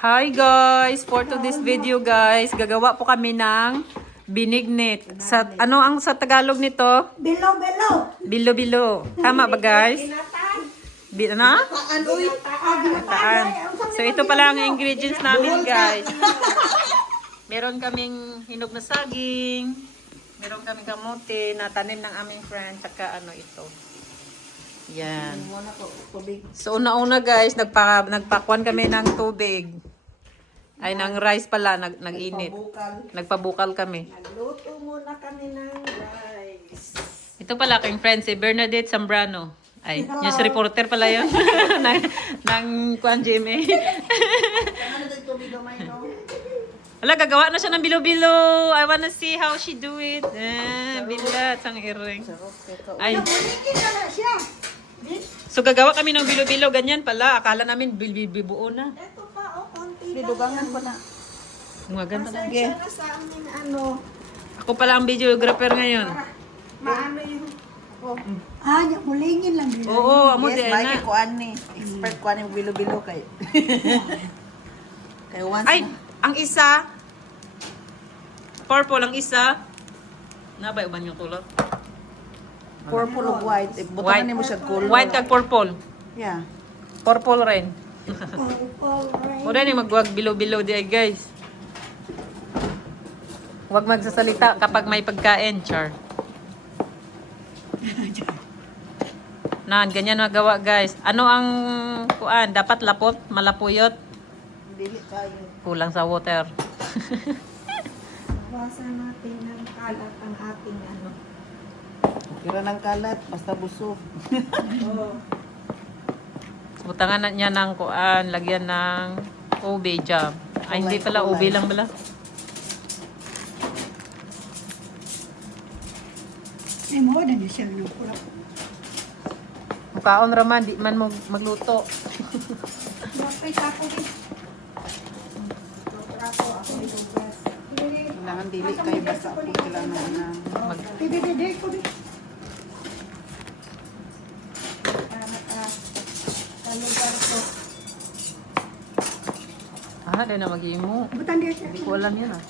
Hi guys! For today's video guys, gagawa po kami ng binignit. Sa, ano ang sa Tagalog nito? Bilo-bilo. Bilo-bilo. Tama ba guys? Ano? Taan. So ito pala ang ingredients namin guys. Meron kaming hinog na saging. Meron kaming kamote na tanim ng aming friend. Tsaka ano ito. Yan. So una-una guys, nagpakuan kami ng tubig. Ay, ng rice pala, nag-init. Nagpabukal kami. Nagluto muna kami ng rice. Ito pala aking friend, si Bernadette Zambrano. Ay, news reporter pala yun. ng Kwan GMA. Wala, gagawa na siya ng bilo-bilo. I wanna see how she do it. Bilat, sang iring. Ay. So, gagawa kami ng bilo-bilo. Ganyan pala. Akala namin buo na. Ito pa, konti lang. Dugangan ko na. Maganda na. Pasensya na sa amin, ano. Ako pala ang videographer ngayon. Maano yung... Mulingin lang. Oo, amo di Yes, na. Mike, kuan ni. Expert kuan ni bilo-bilo kay. Kay once Ay, na. ang isa. Purple ang isa. Nabay uban yung kulot. Purple o white. White. Butangan ni mo siya color. White kag purple. Yeah. Purple rin. Alright. Muna ni magwag bilo-bilo di ay guys. Huwag magsasalita kapag may pagkain, char. Ganyan magawa guys. Ano ang kuan? Dapat lapot, malapuyot. Dili tayo. Kulang sa water. Bawasan natin ng kalat ang ating ano. Kira ng kalat, basta busog. Oo. Butangan na niya ng kuan, lagyan ng ube jam. Ay, hindi pala, ube lang pala. Ay, mo na niya siya ng kurap. Mukaon raman, di man magluto. Mapay ako din. Ako yung gas. Kailangan dili kayo basta po kailangan na. Didi ko din. Sa lugar ko. Dahil na mag-imo. Butan din siya. Hindi ko alam yun ah.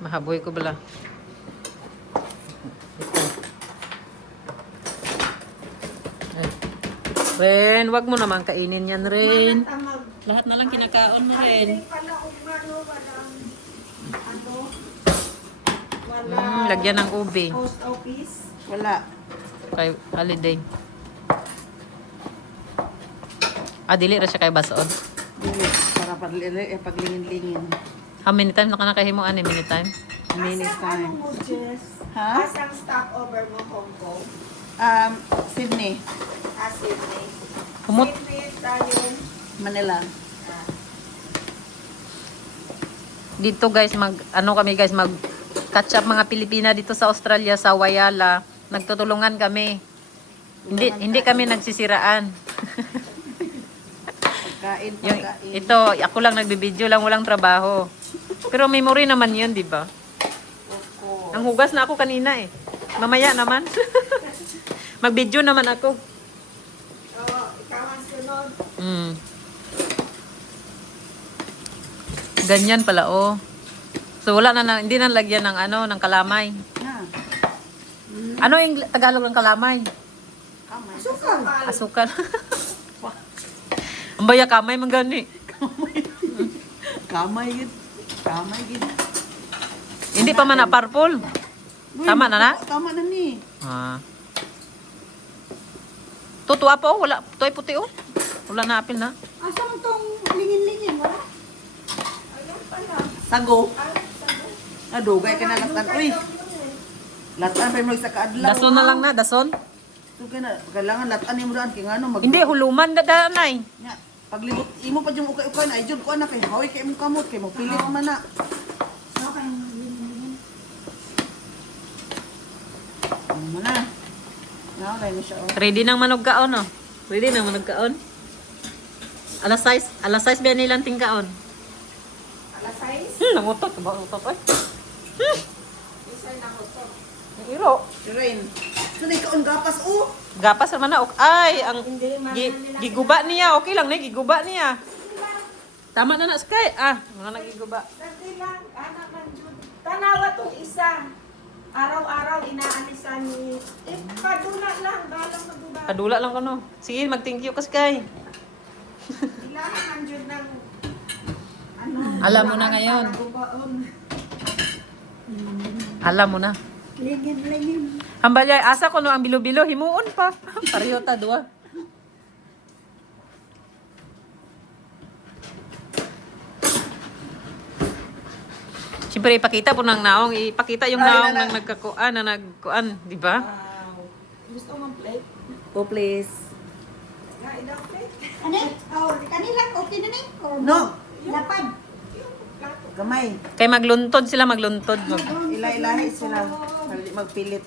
Mahaboy ko bala. Ito. Ren, wag mo naman kainin yan, Ren. Tamag. Lahat na lang kinakaon mo, Ren. Pala umano, walang ano, wala Lagyan ng ube. post office. Wala. Kay holiday. Dili ra siya kay basoon. Dili. Para paglingin-lingin. How many times na ka nakahimo ani? Many times? Many Asang ano time. mo, Jess? Ha? Asang stopover mo, Hong Kong? Sydney. Sydney. Kumot. Sydney tayo. Manila. Dito guys, kami guys, mag catch up mga Pilipina dito sa Australia, sa Wayala. Nagtutulungan kami. Hindi kami nagsisiraan. Pagkain, Yung, pagkain. ito, ako lang nagbibideo lang, walang trabaho. Pero memory naman yun, di ba? Opo. Ang hugas na ako kanina eh. Mamaya naman. Mag-video naman ako. Oo, ikaw ang sunod. Ganyan pala, oh. So wala na, hindi na lagyan ng ng kalamay. Na. Ano yung Tagalog ng kalamay? Kamay. Sukal. Asukal. Ang baya kamay man gani. Kamay gid. Kamay gid. Hindi pa man na purple. Tama na na? Tama na ni. Tutuwa po, wala. Toy puti oh. Wala na apil na. Asa mo tong lingin-lingin, wala? Ayun pala. Sago. Dugay ka na latan. Uy. Latan pa mo sa kaadlaw. Dason na lang na, dason. Dugay na. Kailangan latan ni mo daan kay ngano mag. Hindi, huluman na danay. Nya, paglibot imo pa yung ukay-ukay ay jud ko na kay hawi kay imong kamot kay mo pilit man na. Okay, lingin-lingin. Ano na. Now, dahil mo siya. Oh. Ready nang manugkaon oh. Ready nang manugkaon. Alas 6 ba nilang tingkaon? Alas 6. Nangutot ba utot eh? Isay na ko to. Iro. Rain. Sanay ka ang gapas oh. Gapas naman na. Ay, ang giguba niya. Okay lang na, giguba niya. Tama na na, Sky. Wala na giguba. Dati lang, anak ng Jude. Tanawa tong isa. Araw-araw inaalisan ni... padula lang. Balang magbuba. Kadula lang ko, no? Sige, mag-thank you ka, Sky. Ilangan ng Jude ng... Ano, Alam mo na ngayon. para gubaon. Alam mo na. Lingin. Ang balay, asa ko no, ang bilo-bilo, himuon pa. Pareho ta, dua. Siyempre, ipakita po ng naong. Ipakita yung naong ng nagkakuan, na nagkuan, di ba? Wow. Gusto mong plate? Oh, please. Nga, idaw plate? Ano? Oh, kanila okay na ni? Oh, No. lapad. Yung plato. Gamay. Kay magluntod sila, magluntod. Ilahi sila. Hindi magpilit.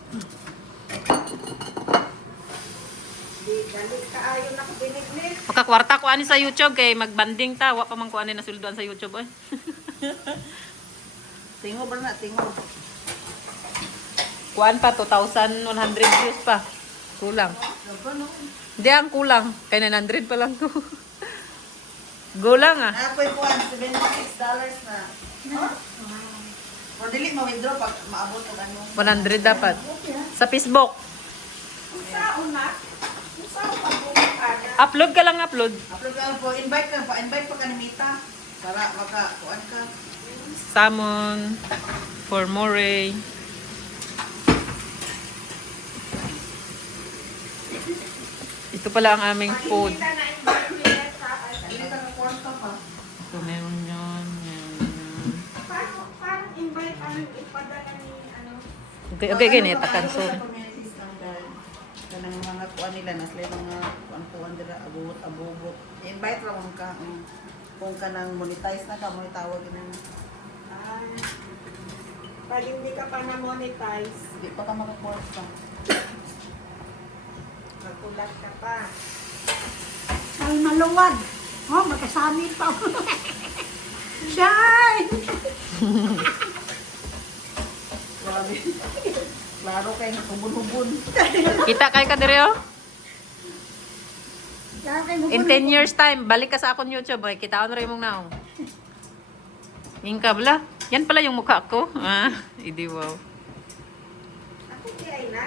Di, dali ka ayon ako biniglit. Makakwarta ko ani sa YouTube, kay magbanding ta. Wa pa man ko ani na sulduan sa YouTube, eh. Tingo ba na? Tingo. Kuan pa, 2,100 views pa. Kulang. Hindi, ang kulang. Kay 900 pa lang to. Gulang, Ako'y kuhan, $76 na. O dili ma-withdraw pag maabot o ano. 100 dapat. Sa Facebook. Kung saan na, kung saan pagbubukan na. Upload ka lang, upload. Upload ka po, invite pa ka ni Mita. Para maka-kuhan ka. Salmon. For more. Ito pala ang aming food. Hindi ka na invite sa Dili ka na-kuhan ka pa. Ito, meron yun. Paano invite ang ipadala ni ano? Okay, netakan. So, Communities lang dahil kanang mga kuhan nila na sila mga kuhan dira abot. Invite ra man ka kung kanang monetize na ka mo tawag na. Pag hindi ka pa na-monetize, Di pa ka makakuha pa. magulat ka pa. Ay, maluwag. Oh, magkasami pa. Shy! Grabe. Klaro kayo nakubun-hubun. kita kay ka dire, oh. Kaya kayo In 10 years time, balik ka sa akong YouTube. Ay, kita rin mong naong. Ingka bala. Yan pala yung mukha ko. Idi wow. Ako di ay na.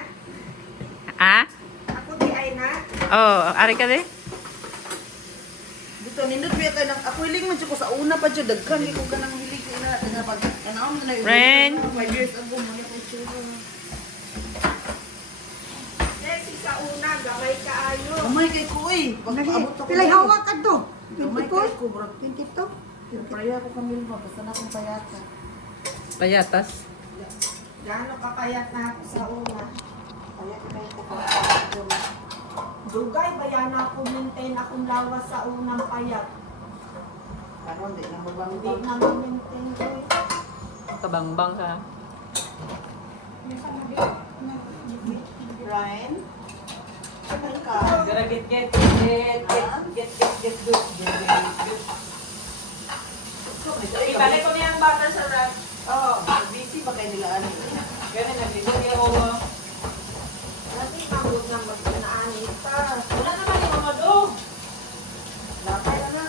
Ako di ay na. Oh, ari ka de? Dito nindot biya tayo ng ako hiling man siya ko sa una pa siya dagkan di ko kanang hilig ko na nga pag ano na Ren. 5 years ago mo na ko siya. Desi sa una, gabay ka ayo. Kamay kay ko pag abot ako. Pilay hawak ka to. Kamay kay ko bro. 22. Praya ko kamil mo basta na akong payata. Payatas. Gaano kapayat na ako sa una. Payat kay ko pa. Dugay, bayan ako maintain akong lawas sa unang payat. Karon di na Hindi magbang. na maintain ko eh. Kabangbang ka. Ryan. Kamay ka. Gara get good. Ibalik ko niya ang bata sa rap. Oh, busy ba kayo nila ano? Ganun, nagligo niya ako. Kasi pagod na mag-naanit pa. Wala naman yung mga do. Lakay na na.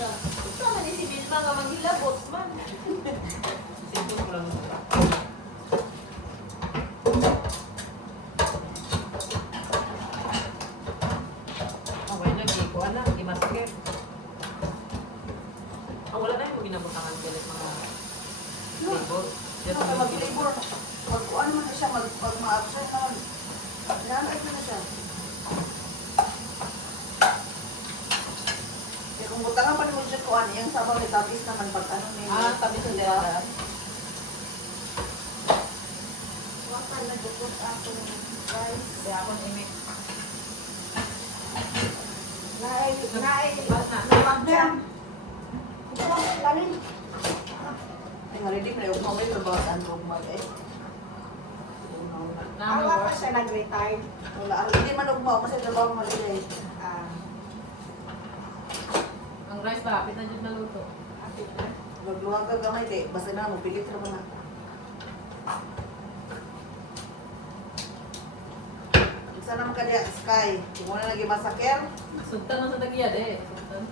Ito naman si Vilma nga maghilabot man. Simple ko lang. Okay na, di ko anak, di masakit. Wala na yung binabutangan ko ulit mga labor. Ano mag-labor? Pag-kuhan mo na siya, pag ma-absent naman. Nanay na siya. Kaya kung butangan pa naman siya kuhan, yung sabang may tabis naman pag ano may... tabi sa dira. Waka nagukot ako ng rice. Kaya ako na-imit. Naay, Then, ito ang galing. Ay, marinig na yung mamay na bawat ang rugmag eh. awa pa siya nag-retire. Wala, hindi man ugmaw, kasi trabaho maligay. Ah, Ang rice ba? Kapit na dyan na luto. kapit na. Magluwag ka gamay, di. Basta na, mapilit na na. Isa naman ka diya, Sky. Kung mo na lagi masakyan, Sugtan na sa dagya, de. Sugtan.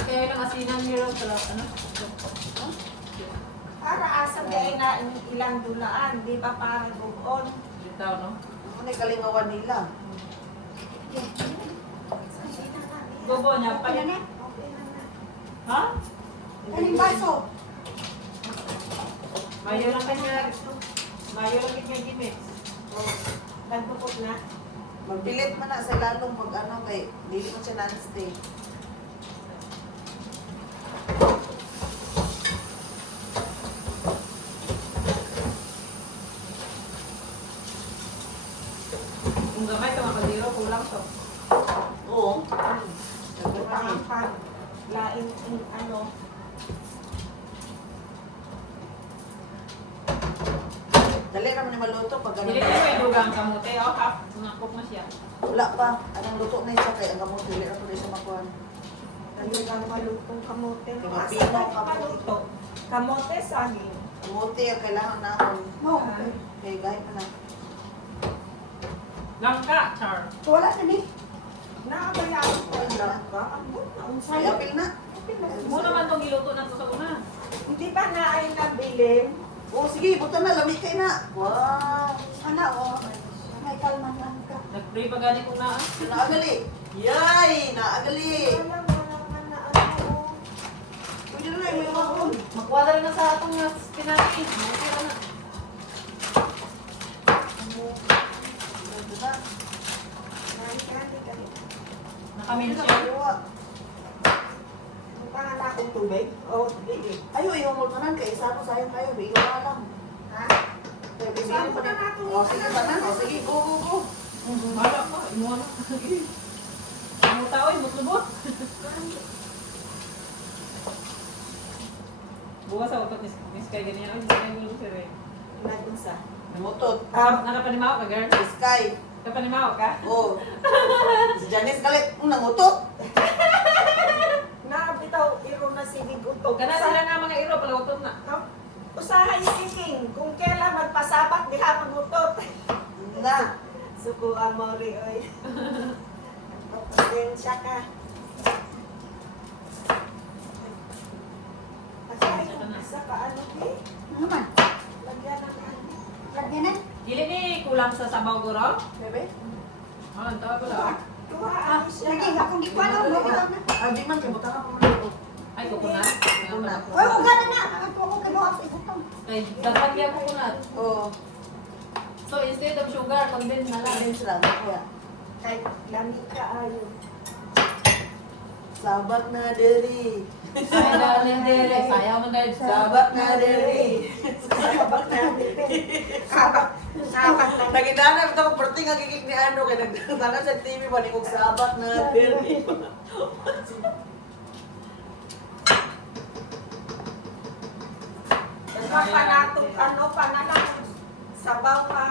Kaya lang asinan nyo sa ano? Para asa kaya na ilang dulaan, di ba para doon? Bitaw, no? ano na kalingawan nila. Gobo niya, Okay na palit. na. Okay na na. Ha? Kaling baso. Mayo lang kanya. Mayo lang kanya gimmick. Oh, nagpupot na. Magpilit man na sa lalong pag ano, kay dili mo siya non-stay. Kung gamay ka makadiro, kulang to. Oo. Parang pag lain ano, Dali naman ni maluto pag ano. Dili kayo may dugang kamote, o half. Nakok na siya. Wala pa. Anong luto na siya kay ang gamot dili na po siya makuha. talagang malutong kamote. Kaya Asa mapino, ba kamote. maluto? Kamote, saging. Kamuti ang kailangan na akong No, okay. kay gahit na. Langka, char. Wala na ni. Nakabayaan ko Wala. ka. Ambot na Ay, unsay. apil na. Mo naman tong giluto na to sa una. Hindi ba na ay nabilin? Oo, sige, buta na. Lamig kayo na. Wow. Ana, oh. May kalman lang ka. Nag-pray pa gani kung naan. Naagali. Yay! Naagali. Wala nga na ano. Pwede na lang, may mga Magkwadra na sa atong pinaki. Okay na. Nangkali ka rin. Nakamin siya. Puntahan na akong tubig. O, bili. Ayo, ihumol ka nan. Kaya isa ko sayang kayo. Bigo na lang. Ha? Kaya bibili Saan pa mo na din. natin O, sige pa na. O, sige, go, go, go. Bala pa. Imuha na. Ang tao, imutlubot. Buwa sa utot ni Sky ganyan. Ay, hindi na yung sir eh. Nag-unsa. Namutot. Nakapanimaw ka, girl? Sky. Kapanimaw ka? Oh. Si Janice galit. Nangutot. Nakabitaw, iro na sinig utog. Kana sila nga mga iro, palautot na. Usahay siking. Kung kailan magpasabat, diha magutot. Na. Suko amori, oy. Pasensya ka. Pagkain mo isa ka ano, eh. Ano man? Lagyan ng ano. Lagyan na. Dili ni kulang sa sabaw guro? Bebe? Ah, ang tawag ko lang. Tuwa, Ah, ano siya. lagi akong gikuan ako. Lagi na. Ah, di man. Kaya buta na ko maluto. Ay, kukunat. Kukunat. Oy, kung gana na. Ako ako kinuha sa ikutong. Ay, dapat kaya kukunat. Oo. So, instead of sugar, condensed na lang. Alin sila. Kaya. Kahit lamig ka ayon. Sabat na diri. Ay, dalhin dire. Sayaw mo dahil. Sabat na diri. Sabak na Sabak na. Nagidana ito kung perting ang gigig ni Ano kaya nagtangan sa TV ba ni kong sabat na diri. Panatog, ano, panalang. Sabaw ka.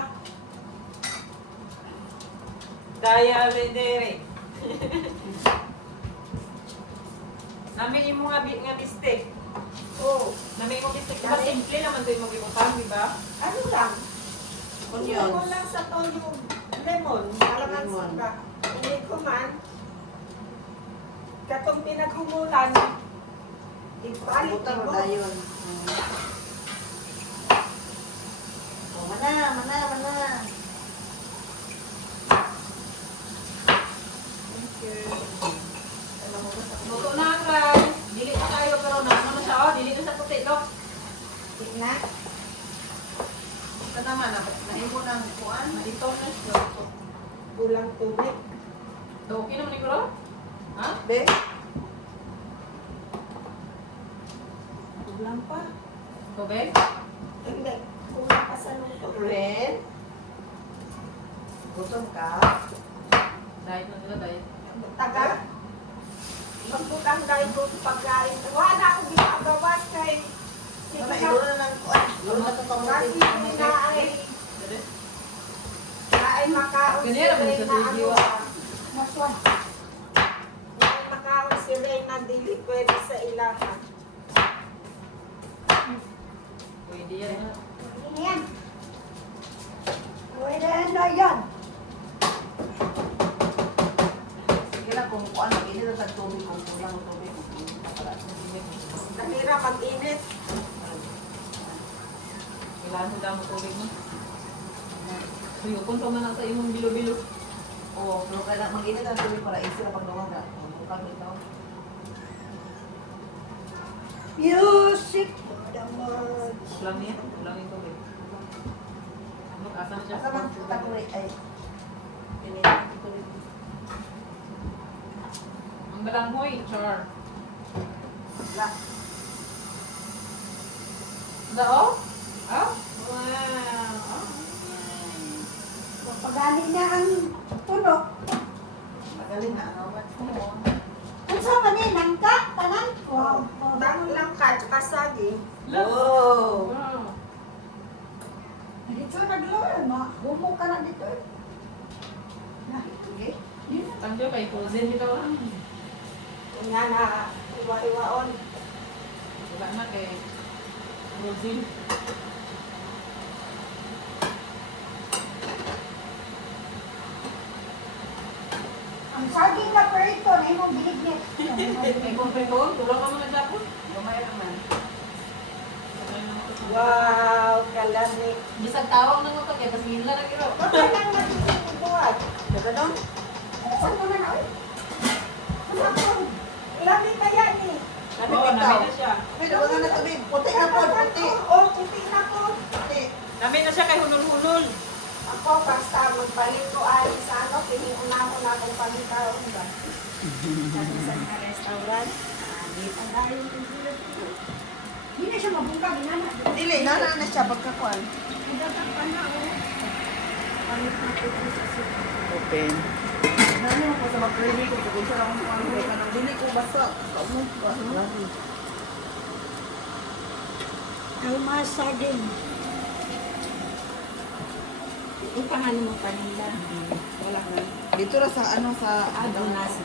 Daya dire. Namin yung mga nga mistake. Oh, Namin yung mistake. Diba simple naman ito yung mag-ibutang, di ba? ano lang. Onions. Lemon lang sa toyo. Lemon. Alangan Lemon. suka. Hindi ko man. Katong pinaghumulan. Ipalit Buta mo mo. dayon. Oh, mana. Luto na ang rice. Dili na tayo pero na ano na siya, oh. Dili na siya puti, look. Tigna. Ito naman, naimo ng kuan. Malitaw na siya. Kulang tubig. Okay naman ni Guro? Ha? Be? Kulang pa. Tubig? Hindi. Kulang pa sa luto. Ren? Gutom ka? Diet na nila, diet. Taga. Pagkutang dahil ko sa pagkain. Wala akong ginagawas kay Wala, iguro na ng kuan. Iguro na itong kasi kamuti. naay makaon Ganyan naman siya sa na video. ano. Maswan. Naay makaon si Reyna dili pwede sa ilaha. Pwede yan. Yan. Pwede na yan. Sige lang kung kuan mag-init sa tubig kung kulang ang tubig. Nahira mag-init. Kailangan mo damo tubig mo. Suyukon pa man ang sa imong bilo-bilo. Oo, pero kailangan mag-init ang tubig para easy na pagluwaga. Bukal ito. Music. Damag. Ulang niya. Ulang yung tubig. Ano, asan siya? Asa man taguloy ay init ang tubig. Ang balanghoy, char. La. Dao? Ah? Wow. Ah. Pagani na ang puno. Magaling na ano ba? Kung sa manin, nangka, tanan. Wow. Dang lang ka, tsaka saging. Oh. Wow. Dito nagloy, ma. Bumok ka na dito. Sige. Tangyo kay Frozen dito lang. Nga na, iwa-iwaon. Wala na kay Frozen. Ang saging na perito na imong bilignit. May kompleto, tulong ka mo na Japon. Gamay naman. Wow, kalami. Bisag tawag na mo to, kaya tapos hinla na giro. Baka lang magiging buhat. Daga doon? Saan mo na na? Masakon. Lami kaya ni. Sabi Oo, ko namin daw. na siya. Pwede ba na tubig? Puti na po, puti. Oh, puti na po. Puti. Namin na siya kay hunul-hunul. Ako, basta magpalit ko ay sa ano, piniuna-una akong palitaw. Diba? Sabi sa mga restaurant, dito na yung tigulan ko. Hindi na siya mabungka, binana. Dili, nana na siya pagkakuan. Nagdagang pa na, oh. Palit na ito sa soup. Open. Nani mo pa sa makremi ko kung sa akong kuan kay kanang dili ko basta. Kamu ba? Almas saging. Ipahan mo kanila. Wala na. Dito ra sa ano sa Adonas.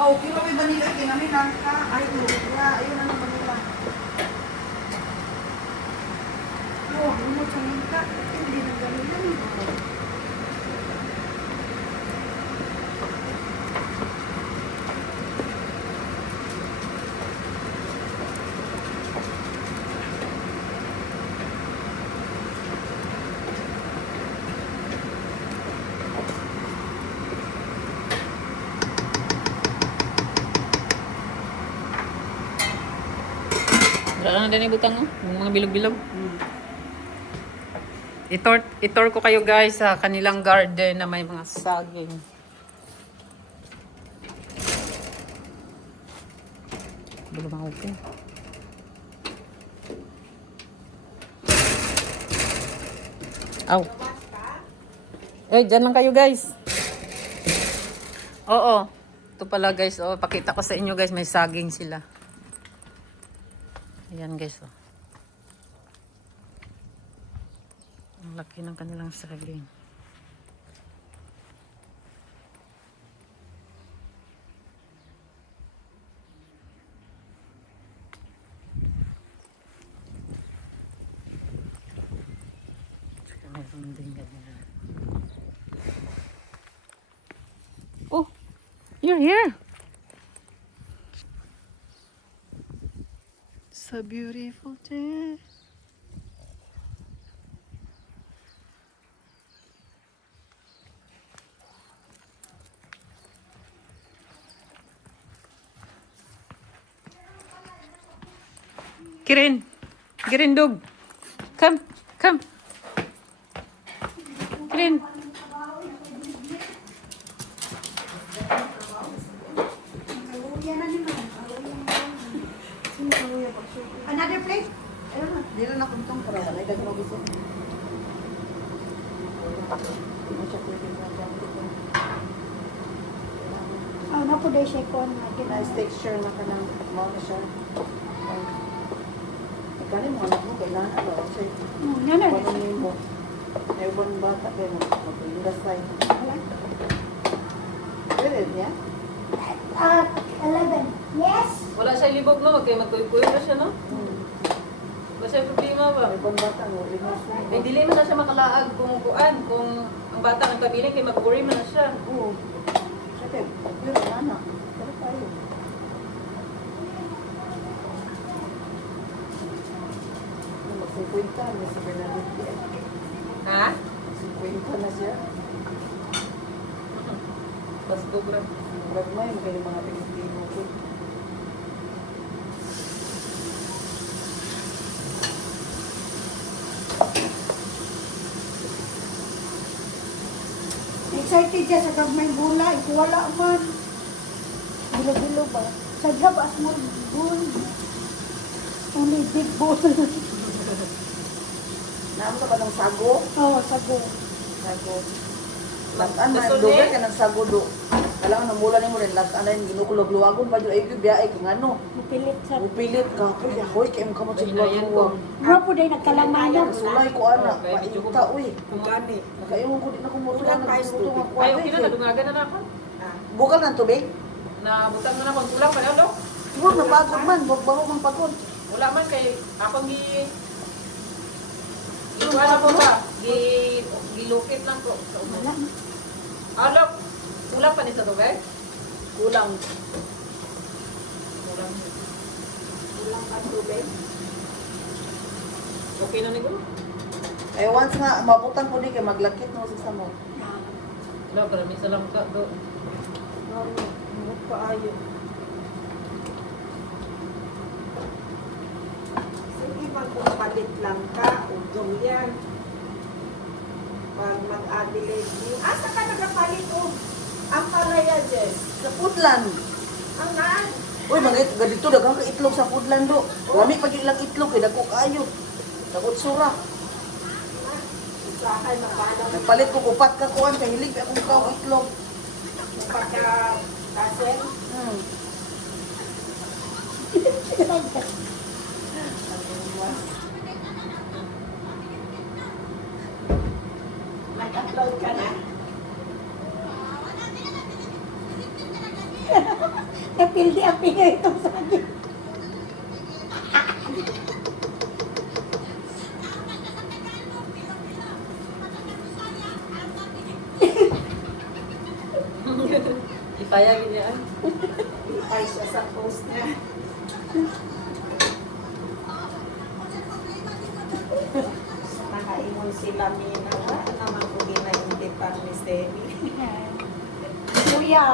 Oh, okay pa may vanilla kinami lang ka. Ay, wala, ayun na naman nila. Oh, ano sa nangka? Hindi na gano'n yan. Wala na din ibutang mo, yung mga bilog-bilog. Itor ko kayo guys sa kanilang garden na may mga saging. Belum mau open. Aw. Eh, dyan lang kayo guys. Oo. Ito pala guys, oh, pakita ko sa inyo guys, may saging sila. Ayan guys, oh. Ang laki ng kanilang saging. Meron din ganyan. Oh, you're here. It's a beautiful day. Kirin, Kirin dog, come, come. Kirin. Kaluya na naman. Another plate? Ayun na, di na nakuntong para wala daghan mo gusto. Oh, na po day siya ko na. Nice texture na ka ng mo na siya. Ikaw mo anak mo kailangan ano kasi Nana. ano mo. May ibang bata kayo mag-indas tayo. Pwede niya? 11. Yes. Wala siya libog no, magkuy-kuy na siya no. Wala siya problema ba? Ibang bata mo, limos. May dili man na siya makalaag kung kuan, kung ang bata ang kabiling kay mag-worry man na siya. Oo. Siyempre, pero anak. Pero tayo. Mag-50 na si Bernadette. Ha? 50 na siya. Bas dobra. Ragmay, magaling mga Pilipino ko. Excited siya sa kagmay gulay. Wala man. Bilo-bilo ba? Sa jaba, small bull. Only big bull. Naam ka ba ng sago? Oo, sago. Sago. Lakan na, Gusto lugar ni? ka ng sago do. Kailangan na mula ni mo rin, lakan na yung ginukulog-luwagon pa dyan. Ay, biyahe kung ano. Mupilit sa... Upilit ka. Uy, hoy, kayo mo kamot sa Pahinayan ko. luwagon. Nga po dahil nagkalamayan. Sulay ko, anak. Okay, medyo Painta, uy. Kung gani. Nakaiwan ko din ako mo ito. Ay, okay na, nadungagan na ako. Bukal ng tubig? Nabutang na akong tulang pa ano? Huwag na pagod man. Huwag baro mang pagod. Wala man kay akong ano ko ba? Gilukit lang ko sa ulo. Wala. Alok, kulang pa ni sa tubig? Kulang. Kulang. Kulang ang tubig. Okay na ni ko? Eh, once nga, mabutang ko din kayo, maglakit mo sa samo. Wala, karami sa lang ka do. Huwag pa ayo. Sige, magpapalit lang ka. Ugong yan. Pag mag-adilate mo. Asa ka nagpapalit o? Ang palaya, Jess. Sa pudlan. Ang naan. Uy, ganito, dagang ka itlog sa pudlan do. Lami pag ilang itlog, kaya dako kayo. Dakot sura. Usahay, mapala. Nagpalit ko kupat ka kuan, kay hilig akong ikaw itlog. Pagka-kasen. Nag-upload ka na? Napildi-api nga itong saging. Ipayagin niya. Ipay siya sa post niya. Nakaingon sila Mina. Wala naman ko ginay yung depan ni Stevie. Kuya.